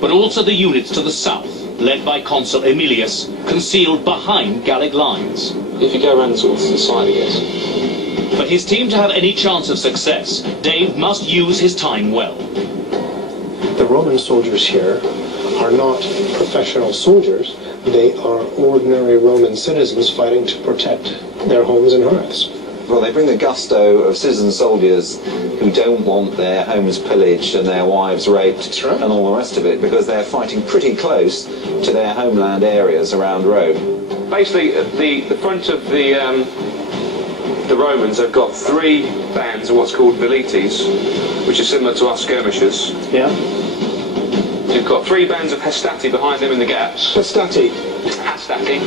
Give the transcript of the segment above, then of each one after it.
but also the units to the south, led by consul Aemilius, concealed behind Gallic lines. If you go around sort of the side, I guess. For his team to have any chance of success, Dave must use his time well. The Roman soldiers here are not professional soldiers. They are ordinary Roman citizens fighting to protect their homes and hearths. Well, they bring the gusto of citizen soldiers who don't want their homes pillaged and their wives raped and all the rest of it, because they're fighting pretty close to their homeland areas around Rome. Basically, the front of the Romans have got 3 bands of what's called velites, which is similar to our skirmishers. Yeah. You've got 3 bands of hastati behind them in the gaps. Hastati. Hastati.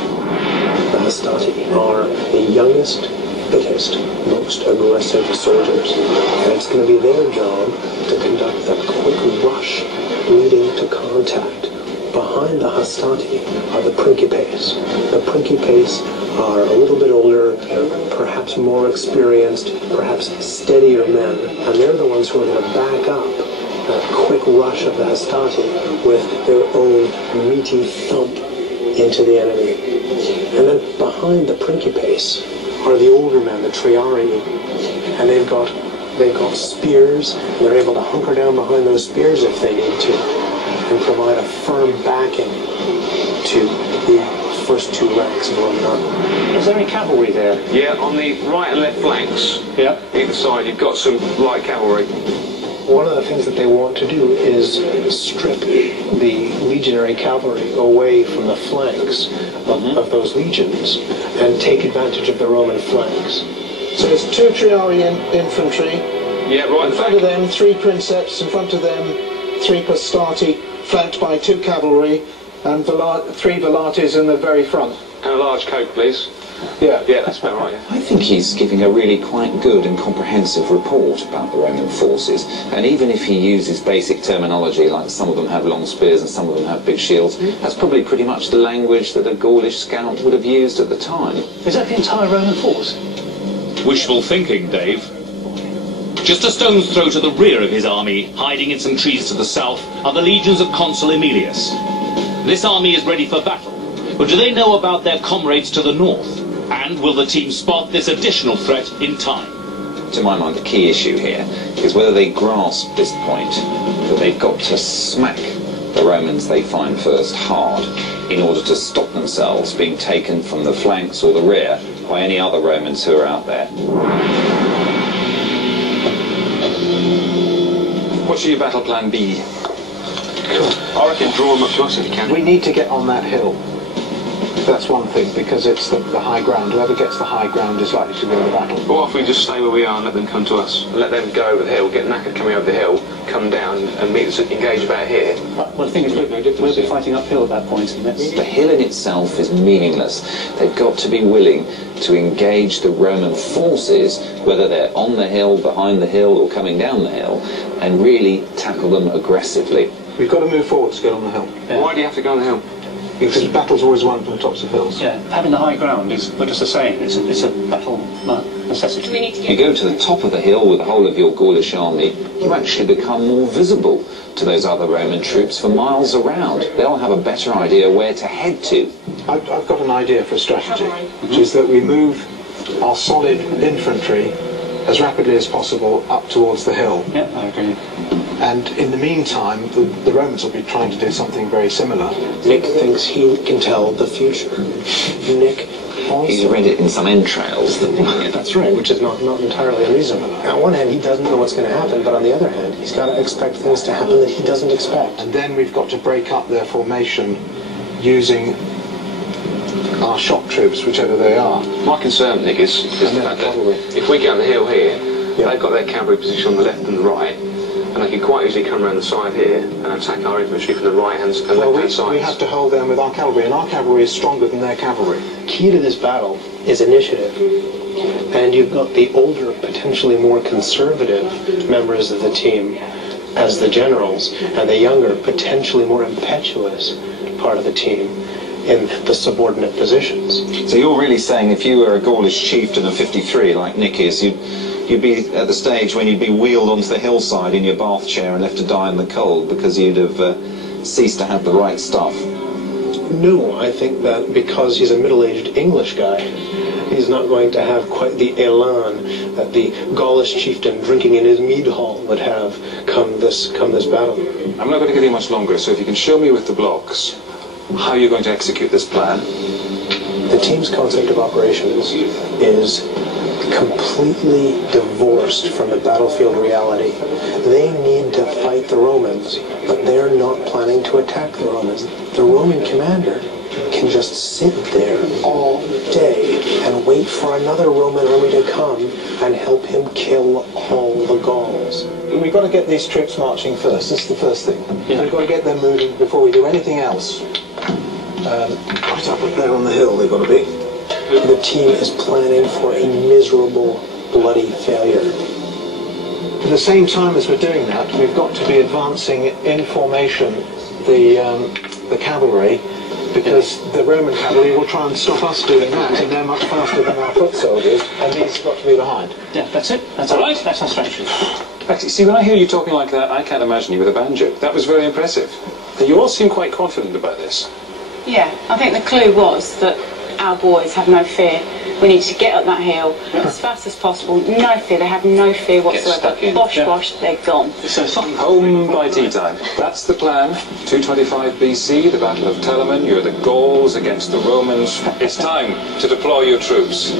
The hastati are the youngest, fittest, most aggressive soldiers, and it's going to be their job to conduct that quick rush leading to contact. Behind the hastati are the principes. The principes are a little bit older, perhaps more experienced, perhaps steadier men, and they're the ones who are going to back up that quick rush of the hastati with their own meaty thump into the enemy. And then behind the principes are the older men, the triarii, and they've got spears, and they're able to hunker down behind those spears if they need to, and provide a firm backing to the first 2 ranks of Roman army. Is there any cavalry there? Yeah, on the right and left flanks, either side, you've got some light cavalry. One of the things that they want to do is strip the legionary cavalry away from the flanks of those legions and take advantage of the Roman flanks. So there's 2 triarii infantry. Yeah, right in front of them, 3 princeps. In front of them, 3 hastati, flanked by 2 cavalry, and 3 velates in the very front. And a large coat, please. Yeah, that's about right. Yeah. I think he's giving a really quite good and comprehensive report about the Roman forces, and even if he uses basic terminology like some of them have long spears and some of them have big shields, that's probably pretty much the language that a Gaulish scout would have used at the time. Is that the entire Roman force? Wishful thinking, Dave. Just a stone's throw to the rear of his army, hiding in some trees to the south, are the legions of consul Aemilius. This army is ready for battle, but do they know about their comrades to the north? And will the team spot this additional threat in time? To my mind, the key issue here is whether they grasp this point, that they've got to smack the Romans they find first hard in order to stop themselves being taken from the flanks or the rear by any other Romans who are out there. What should your battle plan be? I reckon draw them up to us if you can. We need to get on that hill. That's one thing, because it's the high ground. Whoever gets the high ground is likely to win the battle. Or if we just stay where we are and let them come to us, and let them go over the hill, get knackered coming over the hill, come down and meet us, engage about here. Well, the thing is, we'll be fighting uphill at that point. The hill in itself is meaningless. They've got to be willing to engage the Roman forces, whether they're on the hill, behind the hill, or coming down the hill, and really tackle them aggressively. We've got to move forward to get on the hill. Yeah. Why do you have to go on the hill? Because battles always won from the tops of hills. Yeah, having the high ground is, but as I say, it's a battle necessity. You go to the top of the hill with the whole of your Gaulish army, you actually become more visible to those other Roman troops for miles around. They'll have a better idea where to head to. I've got an idea for a strategy, which is that we move our solid infantry as rapidly as possible up towards the hill. Yeah, I agree. And in the meantime, the Romans will be trying to do something very similar. Nick thinks he can tell the future. Nick also... He's read it in some entrails. Yeah, that's right, which is not entirely unreasonable. On one hand, he doesn't know what's going to happen, but on the other hand, he's got to expect things to happen that he doesn't expect. And then we've got to break up their formation using our shock troops, whichever they are. My concern, Nick, is the fact that if we get on the hill here, they've got their cavalry position on the left and the right, and they can quite easily come around the side here and attack our infantry from the right hand and left hand sides. We have to hold them with our cavalry, and our cavalry is stronger than their cavalry. Key to this battle is initiative. And you've got the older, potentially more conservative members of the team as the generals, and the younger, potentially more impetuous part of the team in the subordinate positions. So you're really saying if you were a Gaulish chieftain of 53 like Nick is, you'd be at the stage when you'd be wheeled onto the hillside in your bath chair and left to die in the cold because you'd have cease to have the right stuff? No, I think that because he's a middle-aged English guy, he's not going to have quite the elan that the Gaulish chieftain drinking in his mead hall would have come this battle. I'm not going to give you much longer, so if you can show me with the blocks how you're going to execute this plan. The team's concept of operations is completely divorced from the battlefield reality. They need to fight the Romans, but they're not planning to attack the Romans. The Roman commander can just sit there all day and wait for another Roman army to come and help him kill all the Gauls. We've got to get these troops marching first. This is the first thing. Yeah. We've got to get them moving before we do anything else. Right up there on the hill they've got to be. The team is planning for a miserable, bloody failure. At the same time as we're doing that, we've got to be advancing in formation the cavalry, because the Roman cavalry will try and stop us doing that, and they're much faster than our foot soldiers, and these have got to be behind. Yeah, that's it. That's all right. That's our strategy. Actually, see, when I hear you talking like that, I can't imagine you with a banjo. That was very impressive. You all seem quite confident about this. Yeah, I think the clue was that our boys have no fear. We need to get up that hill as fast as possible. No fear. They have no fear whatsoever. Bosh, bosh, they're gone. So home by tea time. That's the plan. 225 BC, the Battle of Telamon. You're the Gauls against the Romans. It's time to deploy your troops.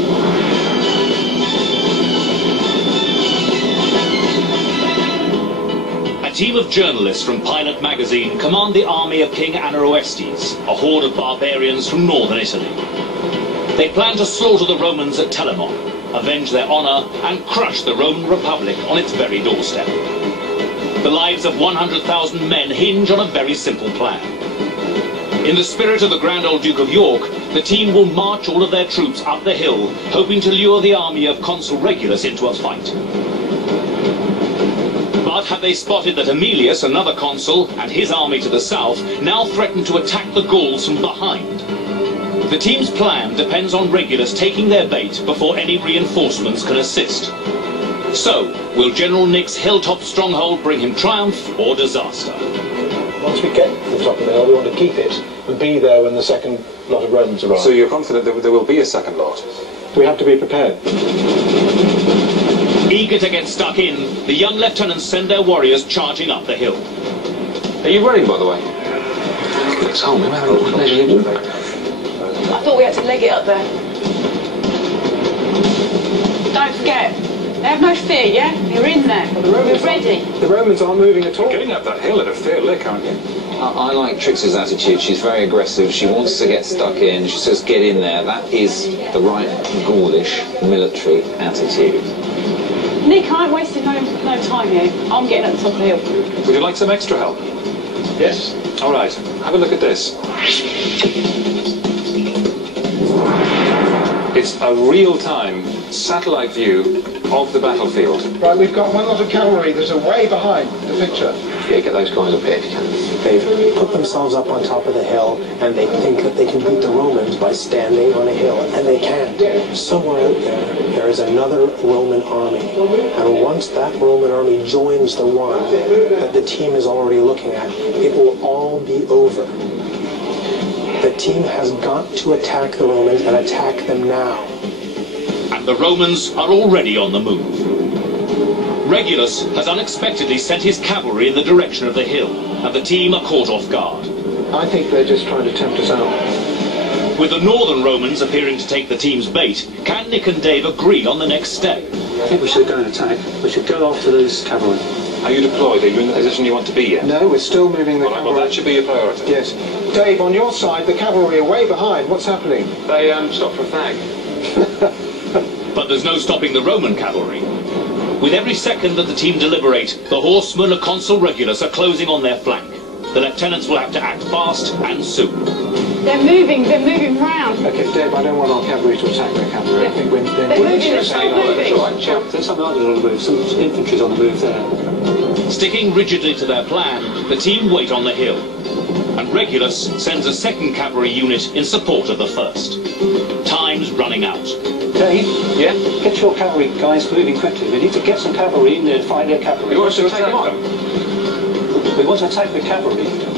A team of journalists from Pilot magazine command the army of King Aneroestes, a horde of barbarians from northern Italy. They plan to slaughter the Romans at Telamon, avenge their honour, and crush the Roman Republic on its very doorstep. The lives of 100,000 men hinge on a very simple plan. In the spirit of the Grand Old Duke of York, the team will march all of their troops up the hill, hoping to lure the army of Consul Regulus into a fight. But have they spotted that Aemilius, another consul, and his army to the south now threaten to attack the Gauls from behind? The team's plan depends on Regulus taking their bait before any reinforcements can assist. So, will General Nick's hilltop stronghold bring him triumph or disaster? Once we get to the top of the hill, we want to keep it and be there when the second lot of Romans arrive. So you're confident that there will be a second lot? We have to be prepared. Eager to get stuck in, the young lieutenants send their warriors charging up the hill. Are you running, by the way? It's home, we're having a pleasure. I thought we had to leg it up there. Don't forget, they have no fear, yeah? You're in there. We're ready. The Romans aren't moving at all. Getting up that hill at a fair lick, aren't you? I like Trix's attitude. She's very aggressive. She wants to get stuck in. She says, get in there. That is the right Gaulish military attitude. Nick, I ain't wasting no time here. I'm getting at the top of the hill. Would you like some extra help? Yes. All right, have a look at this. It's a real-time satellite view of the battlefield. Right, we've got one lot of cavalry that are way behind the picture. Yeah, get those guys up here if you can. They've put themselves up on top of the hill, and they think that they can beat the Romans by standing on a hill, and they can't. Somewhere out there is another Roman army, and once that Roman army joins the one that the team is already looking at, it will all be over. The team has got to attack the Romans and attack them now. And the Romans are already on the move. Regulus has unexpectedly sent his cavalry in the direction of the hill, and the team are caught off guard. I think they're just trying to tempt us out. With the northern Romans appearing to take the team's bait, can Nick and Dave agree on the next step? I think we should go and attack. We should go after those cavalry. Are you deployed? Are you in the position you want to be yet? No, we're still moving the All right, cavalry. well, that should be your priority. Yes. Dave, on your side, the cavalry are way behind. What's happening? They stopped for a fag. But there's no stopping the Roman cavalry. With every second that the team deliberate, the horsemen of Consul Regulus are closing on their flank. The lieutenants will have to act fast and soon. They're moving round. Okay, Dave, I don't want our cavalry to attack their cavalry. Yeah. I think we're They're still moving. There's some others on the move. Some infantry's on the move there. Sticking rigidly to their plan, the team wait on the hill. And Regulus sends a second cavalry unit in support of the first. Time's running out. Dave, Yeah? get your cavalry guys moving quickly. We need to get some cavalry in there and find their cavalry. You want us to attack them? We want to attack the cavalry.